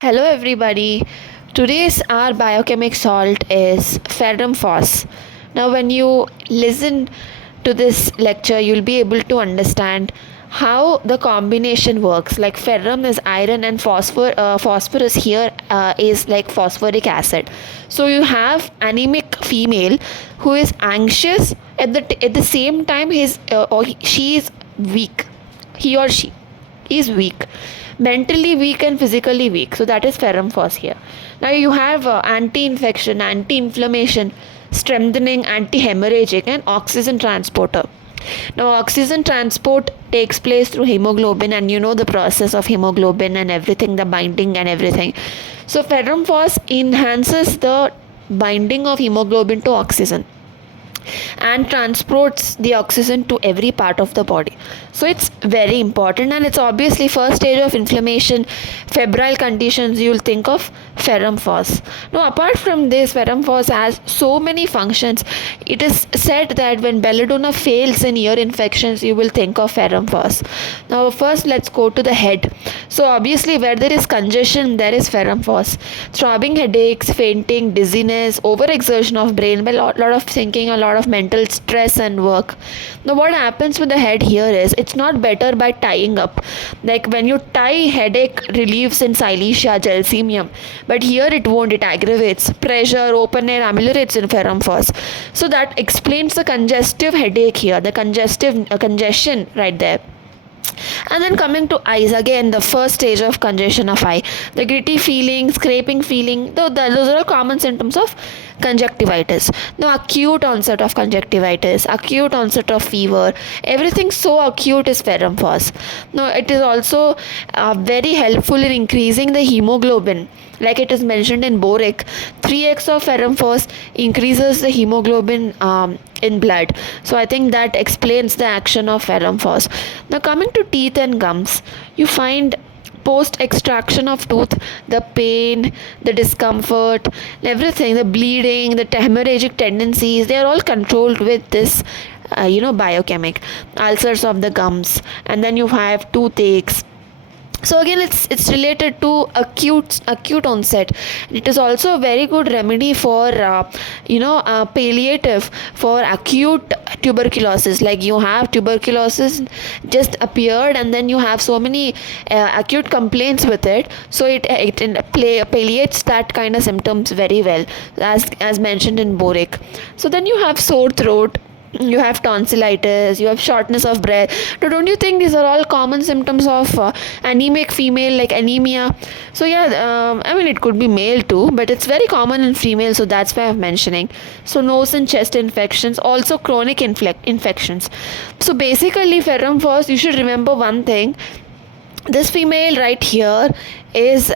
Hello everybody. Today's our biochemic salt is ferrum Phos. Now when you listen to this lecture, you'll be able to understand how the combination works. Like ferrum is iron and phosphorus here is like phosphoric acid. So you have anemic female who is anxious at the same time she is weak. He or she is weak, mentally weak and physically weak. So that is ferrum Phos here. Now you have anti-infection, anti-inflammation, strengthening, anti-hemorrhagic, and oxygen transporter. Now oxygen transport takes place through hemoglobin, and you know the process of hemoglobin and everything, the binding and everything. So ferrum Phos enhances the binding of hemoglobin to oxygen and transports the oxygen to every part of the body. So it's very important, and it's obviously first stage of inflammation, febrile conditions, you'll think of ferrum Phos. Now apart from this, ferrum Phos has so many functions. It is said that when belladonna fails in ear infections, you will think of ferrum Phos. Now first let's go to the head. So obviously where there is congestion, there is ferrum Phos. Throbbing headaches, fainting, dizziness, overexertion of brain, a lot of thinking, a lot of mental stress and work. Now what happens with the head here is it's not better by tying up. Like when you tie, headache relieves in silesia, gelsemium, but here it won't. It aggravates. Pressure, open air ameliorates in ferrum Phos. So that explains the congestive headache here, the congestion right there. And then coming to eyes, again the first stage of congestion of eye, the gritty feeling, scraping feeling, those are all common symptoms of conjunctivitis. Now acute onset of conjunctivitis, acute onset of fever, everything so acute is ferrum Phos. Now it is also very helpful in increasing the hemoglobin. Like it is mentioned in boric, 3x of ferrum Phos increases the hemoglobin in blood. So I think that explains the action of ferrum Phos. Now coming to teeth and gums, you find post extraction of tooth, the pain, the discomfort, everything, the bleeding, the hemorrhagic tendencies, they are all controlled with this biochemic. Ulcers of the gums, and then you have toothaches. So again it's related to acute onset. It is also a very good remedy for palliative for acute tuberculosis. Like you have tuberculosis just appeared and then you have so many acute complaints with it, so it palliates that kind of symptoms very well, as mentioned in boric. So then you have sore throat, you have tonsillitis, you have shortness of breath. Now don't you think these are all common symptoms of anemic female, like anemia? So yeah, it could be male too, but it's very common in female, so that's why I'm mentioning. So nose and chest infections, also chronic infections. So basically ferrum Phos, you should remember one thing. This female right here is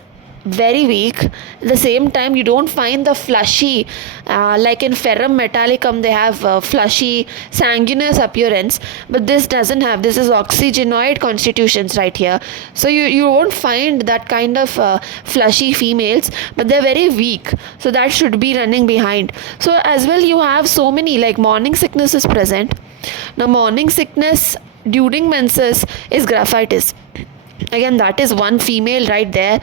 very weak. At the same time, you don't find the flushy, like in ferrum metallicum they have flushy sanguineous appearance, but this doesn't have. This is oxygenoid constitutions right here, so you won't find that kind of flushy females, but they're very weak, so that should be running behind. So as well you have so many, like morning sickness is present. Now morning sickness during menses is graphitis. Again, that is one female right there.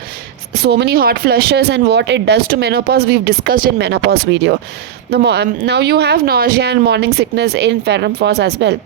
So many hot flushes, and what it does to menopause we've discussed in menopause video. Now you have nausea and morning sickness in ferrum Phos as well.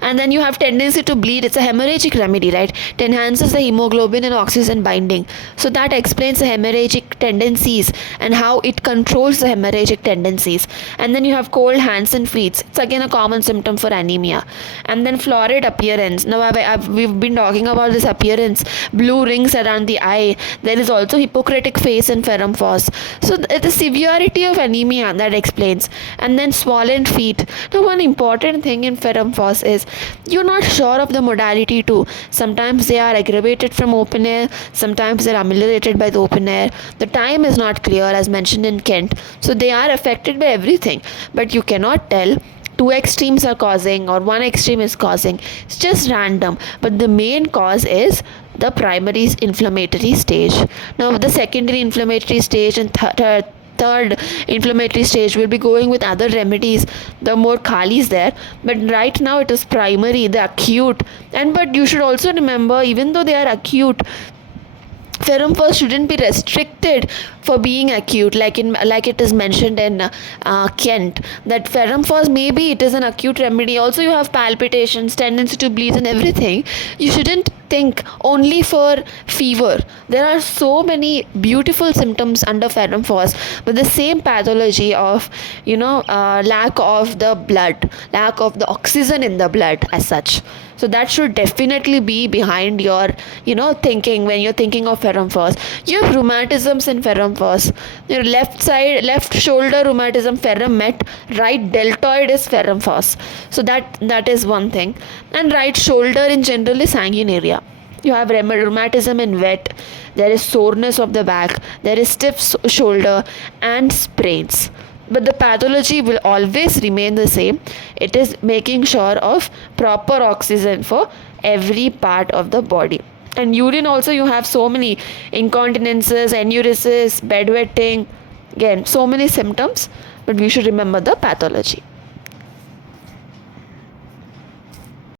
And then you have tendency to bleed. It's a hemorrhagic remedy, right? It enhances the hemoglobin and oxygen binding. So that explains the hemorrhagic tendencies and how it controls the hemorrhagic tendencies. And then you have cold hands and feet. It's again a common symptom for anemia. And then florid appearance. Now we've been talking about this appearance, blue rings around the eye. There is also hypocritic face in ferrum Phos. So the severity of anemia, that explains. And then swollen feet. Now one important thing in ferrum Phos is you're not sure of the modality too. Sometimes they are aggravated from open air, sometimes they're ameliorated by the open air. The time is not clear, as mentioned in Kent. So they are affected by everything, but you cannot tell two extremes are causing or one extreme is causing. It's just random, but the main cause is the primary inflammatory stage. Now the secondary inflammatory stage and third inflammatory stage, we'll be going with other remedies, the more khali is there. But right now it is primary, the acute. And but you should also remember, even though they are acute, ferrum Phos shouldn't be restricted for being acute, like it is mentioned in Kent, that ferrum Phos, maybe it is an acute remedy. Also, you have palpitations, tendency to bleed, and everything. You shouldn't think only for fever. There are so many beautiful symptoms under ferrum Phos, but the same pathology of lack of the blood, lack of the oxygen in the blood as such. So that should definitely be behind your thinking when you're thinking of ferrum Phos. You have rheumatisms in ferrum Phos. Your left shoulder rheumatism, ferrum met. Right deltoid is ferrum Phos. So that is one thing. And right shoulder in general is sanguinaria. You have rheumatism in wet. There is soreness of the back. There is stiff shoulder and sprains. But the pathology will always remain the same. It is making sure of proper oxygen for every part of the body. And urine also, you have so many incontinences, enuresis, bedwetting, again so many symptoms, but we should remember the pathology.